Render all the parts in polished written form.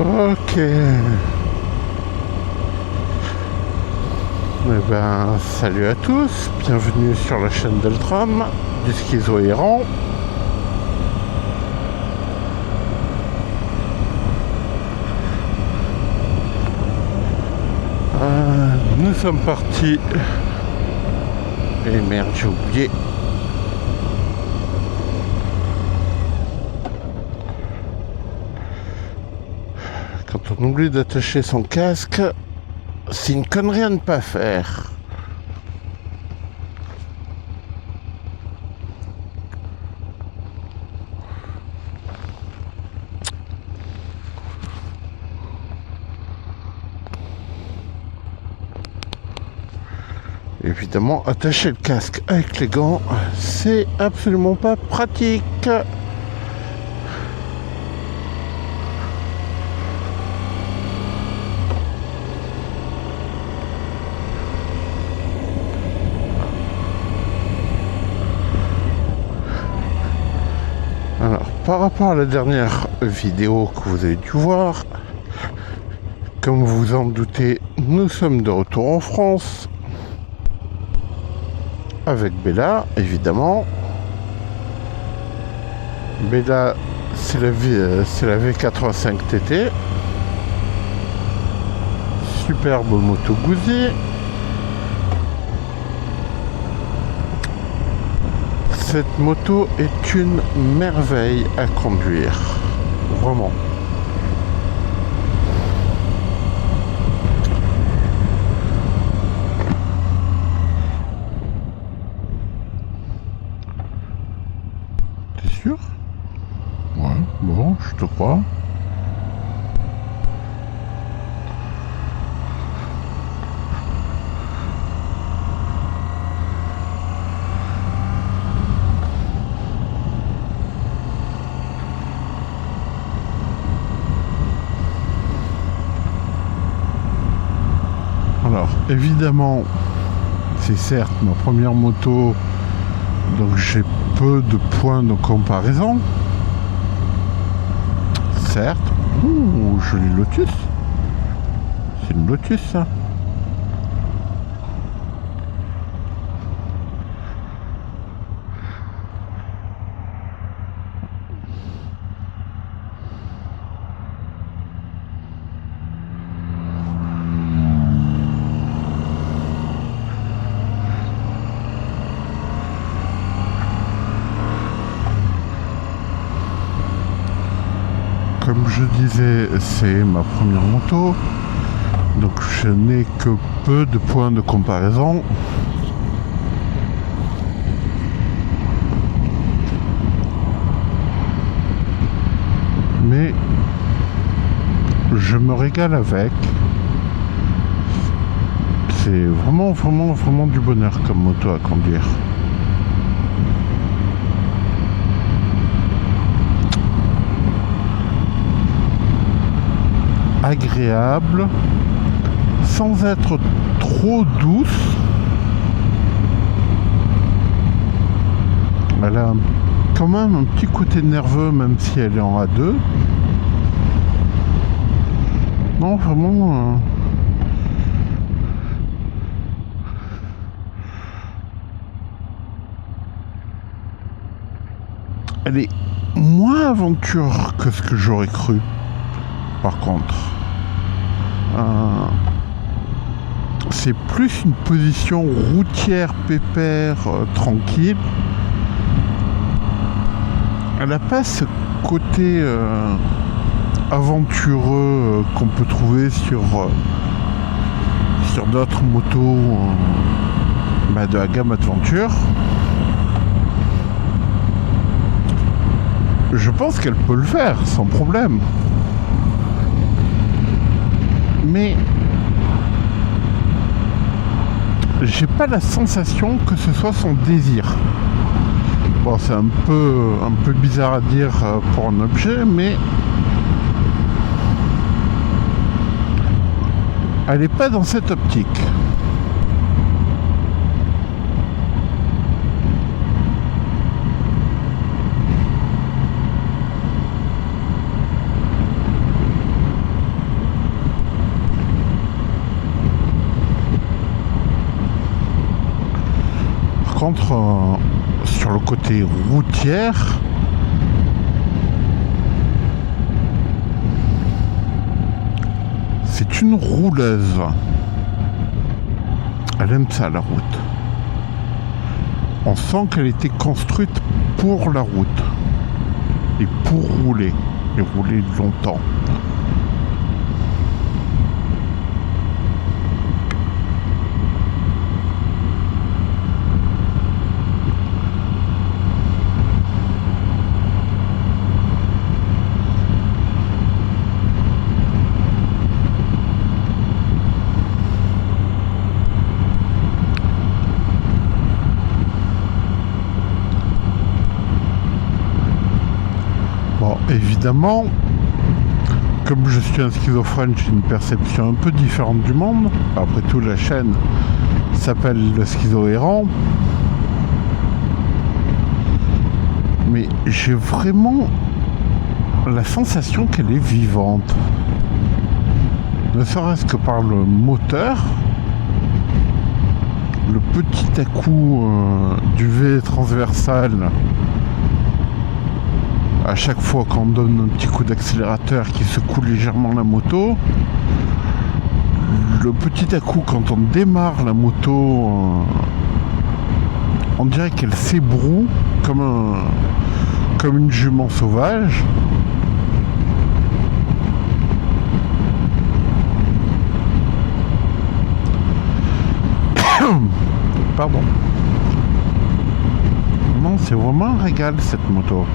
Ok. Eh ben, salut à tous, bienvenue sur la chaîne Deltram, du schizo errant. Nous sommes partis. Et merde, j'ai oublié. Quand on oublie d'attacher son casque, c'est une connerie à ne pas faire. Évidemment, attacher le casque avec les gants, c'est absolument pas pratique. Alors, par rapport à la dernière vidéo que vous avez dû voir, comme vous vous en doutez, nous sommes de retour en France. Avec Bella, évidemment. Bella, c'est la V85 TT. Superbe moto Guzzi. Cette moto est une merveille à conduire. Vraiment. T'es sûr? Ouais, bon, je te crois. Alors, évidemment, c'est certes ma première moto, donc j'ai peu de points de comparaison. Certes. Ouh, joli Lotus. C'est une Lotus, ça. Comme je disais, c'est ma première moto, donc je n'ai que peu de points de comparaison. Mais je me régale avec. C'est vraiment, vraiment, vraiment du bonheur comme moto à conduire. Agréable, sans être trop douce. Elle a quand même un petit côté nerveux, même si elle est en A2. Non, vraiment. Elle est moins aventure que ce que j'aurais cru. Par contre, c'est plus une position routière pépère, tranquille. Elle n'a pas ce côté aventureux qu'on peut trouver sur d'autres motos de la gamme Adventure. Je pense qu'elle peut le faire sans problème. Mais j'ai pas la sensation que ce soit son désir. Bon, c'est un peu bizarre à dire pour un objet, mais elle n'est pas dans cette optique. rentre sur le côté routière. C'est une rouleuse. Elle aime ça, la route. On sent qu'elle était construite pour la route et pour rouler, et rouler longtemps. Bon, évidemment, comme je suis un schizophrène, j'ai une perception un peu différente du monde. Après tout, la chaîne s'appelle Le Schizo Errant. Mais j'ai vraiment la sensation qu'elle est vivante. Ne serait-ce que par le moteur, le petit à-coup du V transversal. À chaque fois qu'on donne un petit coup d'accélérateur qui secoue légèrement la moto, le petit à-coup quand on démarre la moto, on dirait qu'elle s'ébroue comme une jument sauvage. Pardon. Non, c'est vraiment un régal cette moto.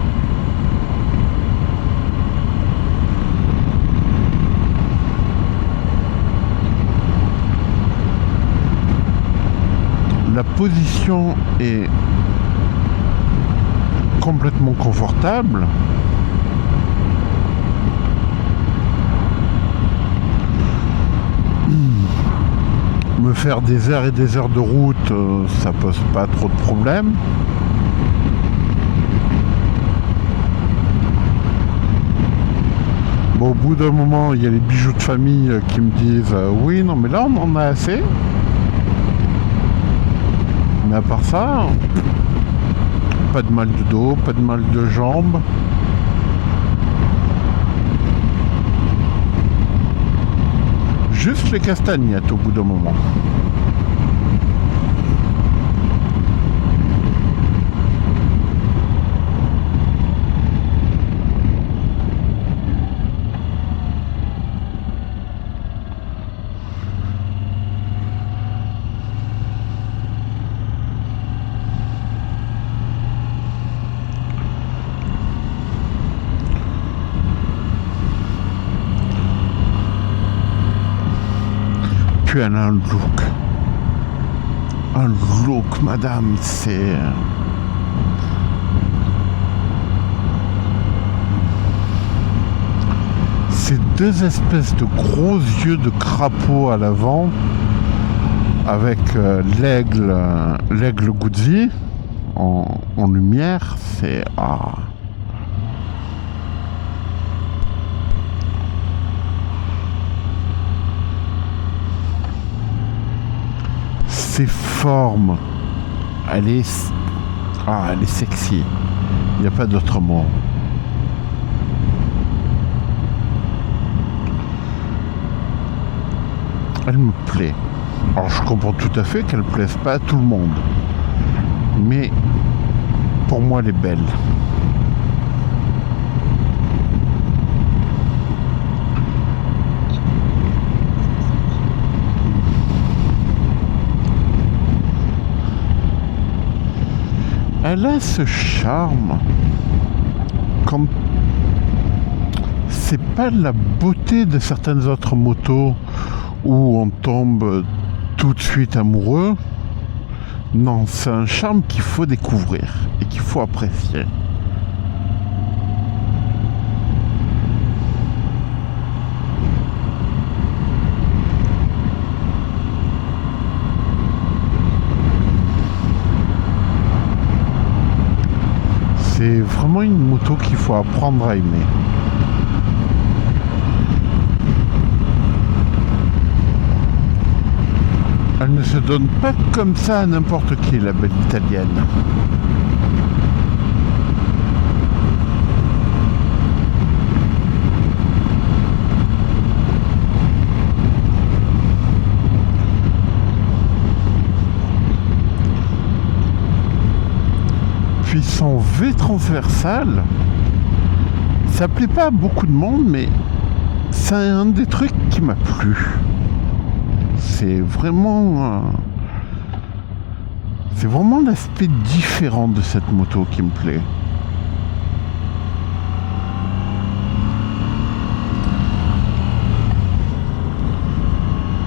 La position est complètement confortable. Me faire des heures et des heures de route, ça pose pas trop de problèmes. Bon, au bout d'un moment, il y a les bijoux de famille qui me disent oui, non, mais là, on en a assez. Mais à part ça, pas de mal de dos, pas de mal de jambes. Juste les castagnettes au bout d'un moment. Puis elle a un look. Un look, madame, c'est... Ces deux espèces de gros yeux de crapaud à l'avant, avec l'aigle Guzzi en lumière, c'est... Ah. Ses formes, elle est sexy. Il n'y a pas d'autre mot. Elle me plaît. Alors je comprends tout à fait qu'elle ne plaise pas à tout le monde. Mais pour moi, elle est belle. Elle a ce charme quand c'est pas la beauté de certaines autres motos où on tombe tout de suite amoureux. Non, c'est un charme qu'il faut découvrir et qu'il faut apprécier. C'est vraiment une moto qu'il faut apprendre à aimer. Elle ne se donne pas comme ça à n'importe qui, la belle italienne. Puis son V transversal, ça plaît pas à beaucoup de monde, mais c'est un des trucs qui m'a plu. C'est vraiment l'aspect différent de cette moto qui me plaît.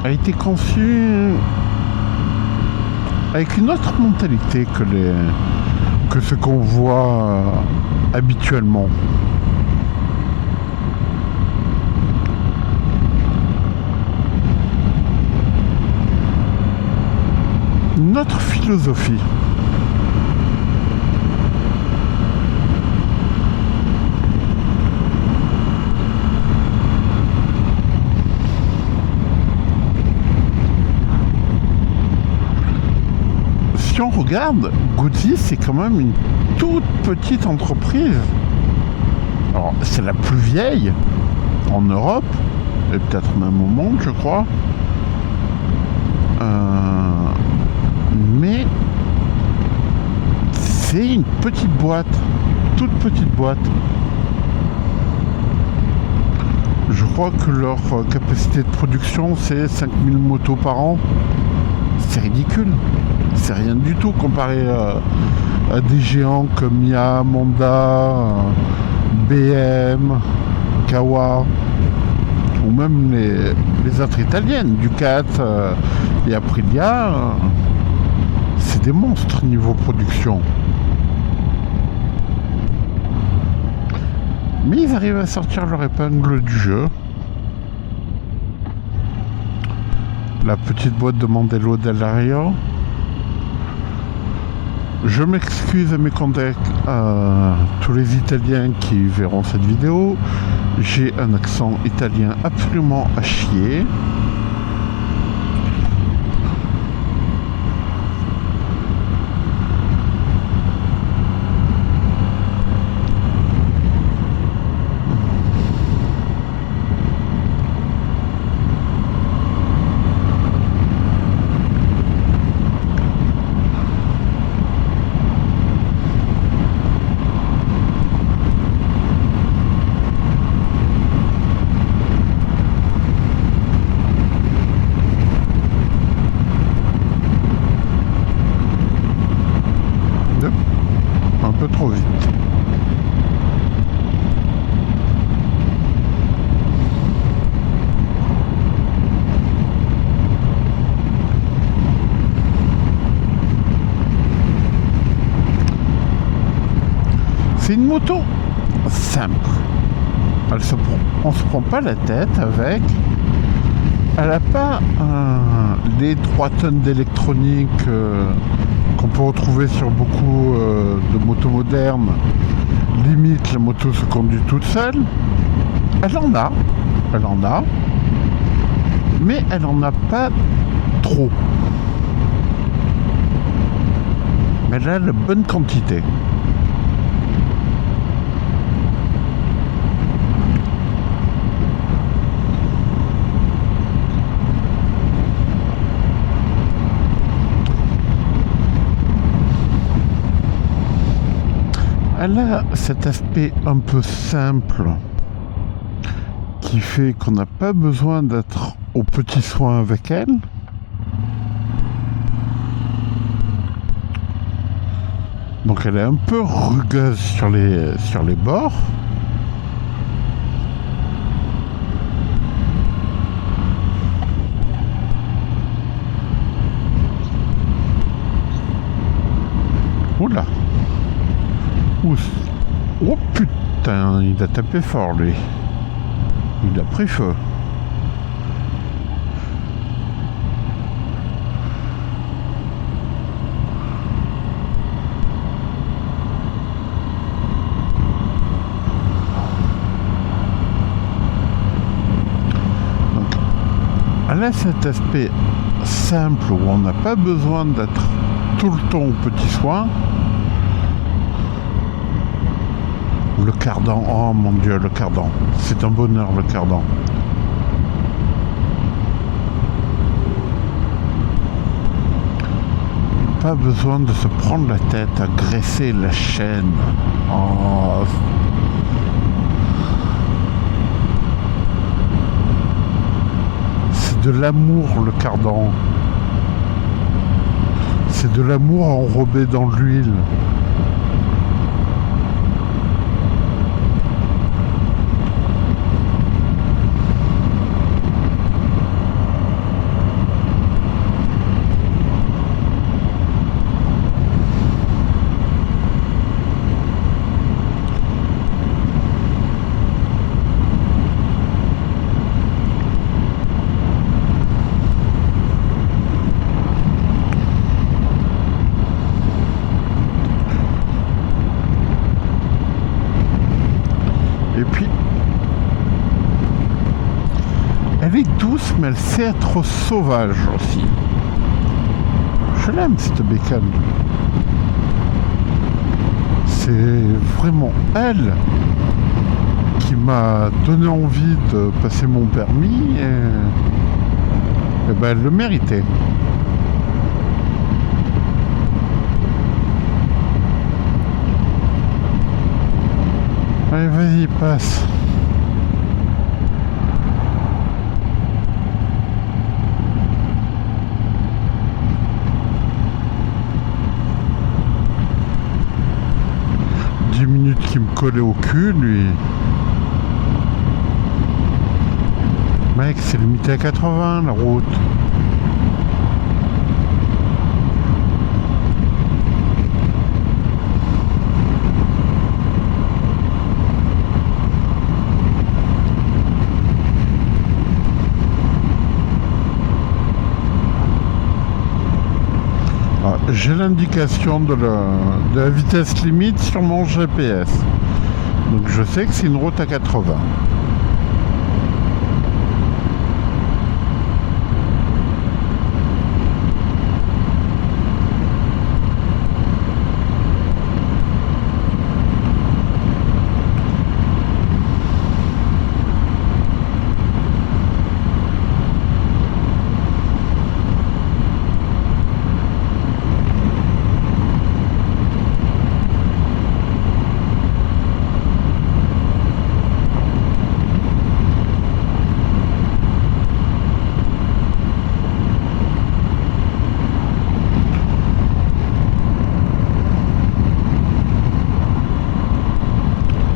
Elle a été conçue avec une autre mentalité que ce qu'on voit habituellement. Notre philosophie. Si on regarde, Guzzi, c'est quand même une toute petite entreprise. Alors, c'est la plus vieille en Europe, et peut-être même au monde, je crois. Mais c'est une petite boîte, toute petite boîte. Je crois que leur capacité de production, c'est 5000 motos par an. C'est ridicule. C'est rien du tout comparé à des géants comme Yamaha, Honda, BM, Kawa, ou même les autres italiennes, Ducat et Aprilia. C'est des monstres niveau production. Mais ils arrivent à sortir leur épingle du jeu. La petite boîte de Mandello Delario. Je m'excuse à mes contacts, à tous les Italiens qui verront cette vidéo. J'ai un accent italien absolument à chier. Un peu trop vite. C'est une moto simple. On se prend pas la tête avec. Elle n'a pas les 3 tonnes d'électronique qu'on peut retrouver sur beaucoup de motos modernes. Limite, la moto se conduit toute seule. Elle en a, mais elle en a pas trop. Mais elle a la bonne quantité. Elle a cet aspect un peu simple qui fait qu'on n'a pas besoin d'être aux petits soins avec elle. Donc elle est un peu rugueuse sur les bords. Oula. Oh putain, il a tapé fort lui. Il a pris feu. Donc, elle a cet aspect simple où on n'a pas besoin d'être tout le temps aux petits soins. Le cardan, oh mon Dieu, le cardan, c'est un bonheur le cardan. Pas besoin de se prendre la tête à graisser la chaîne. Oh. C'est de l'amour le cardan. C'est de l'amour enrobé dans l'huile. Et puis, elle est douce, mais elle sait être sauvage aussi. Je l'aime cette bécane. C'est vraiment elle qui m'a donné envie de passer mon permis et ben elle le méritait. Allez, vas-y, passe. Qui me collait au cul, lui. Mec, c'est limité à 80 la route. J'ai l'indication de la vitesse limite sur mon GPS. Donc je sais que c'est une route à 80.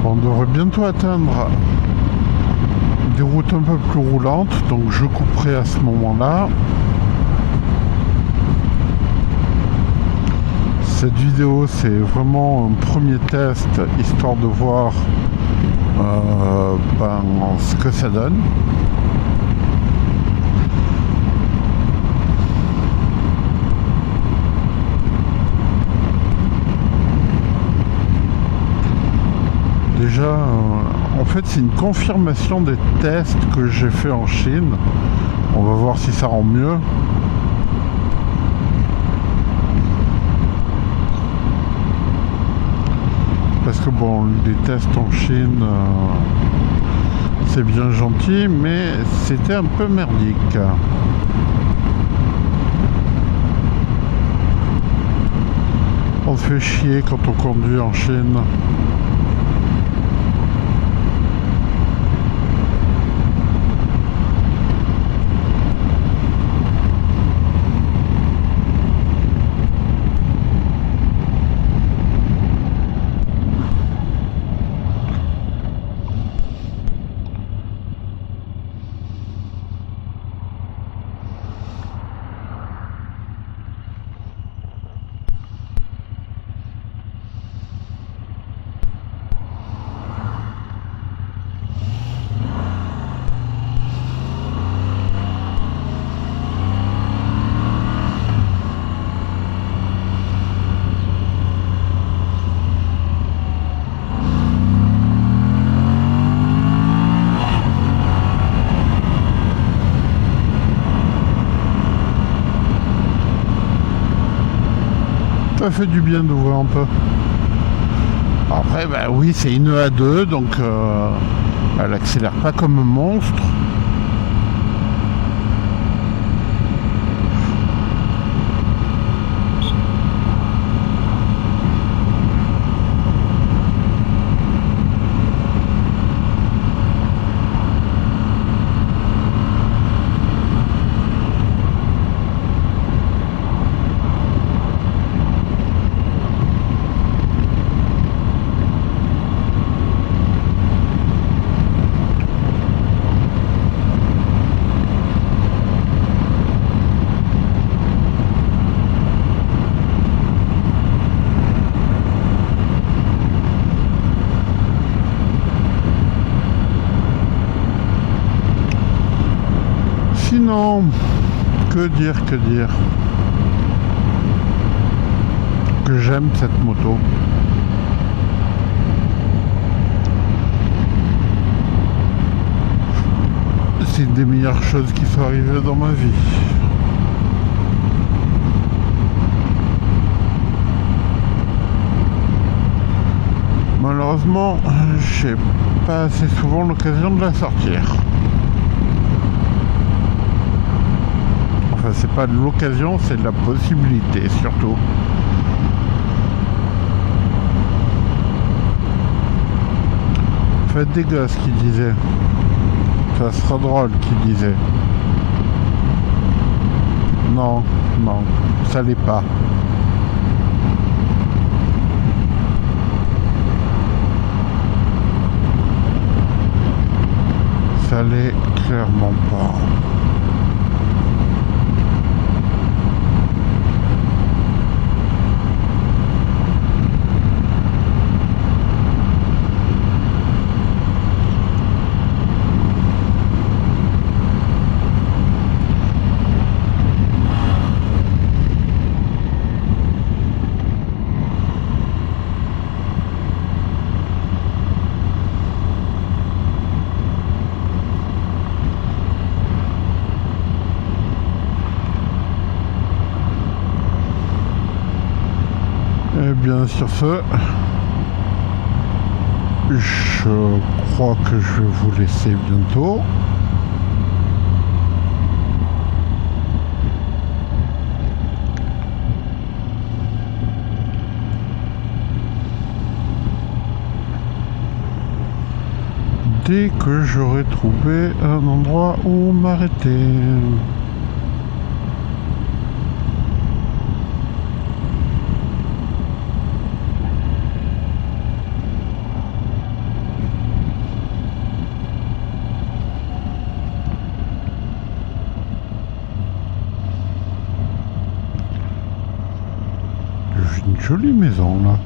On devrait bientôt atteindre des routes un peu plus roulantes, donc je couperai à ce moment-là. Cette vidéo, c'est vraiment un premier test, histoire de voir ce que ça donne. Déjà, en fait, c'est une confirmation des tests que j'ai fait en Chine. On va voir si ça rend mieux. Parce que bon, les tests en Chine, c'est bien gentil, mais c'était un peu merdique. On se fait chier quand on conduit en Chine. Ça fait du bien d'ouvrir un peu. Après, bah oui, c'est une A2, donc elle accélère pas comme un monstre. Sinon, que dire que j'aime cette moto. C'est une des meilleures choses qui sont arrivées dans ma vie. Malheureusement, j'ai pas assez souvent l'occasion de la sortir. Enfin, c'est pas de l'occasion, c'est de la possibilité surtout. Faites des gosses qui disaient. Ça sera drôle qui disait. Non, non, ça l'est pas. Ça l'est clairement pas. Et bien sur ce, je crois que je vais vous laisser bientôt. Dès que j'aurai trouvé un endroit où m'arrêter. J'ai une jolie maison là.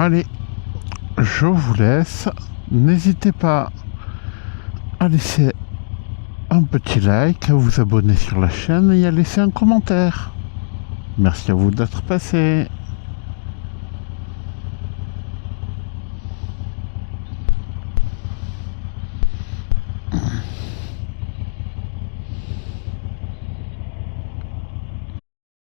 Allez, je vous laisse. N'hésitez pas à laisser un petit like, à vous abonner sur la chaîne et à laisser un commentaire. Merci à vous d'être passé.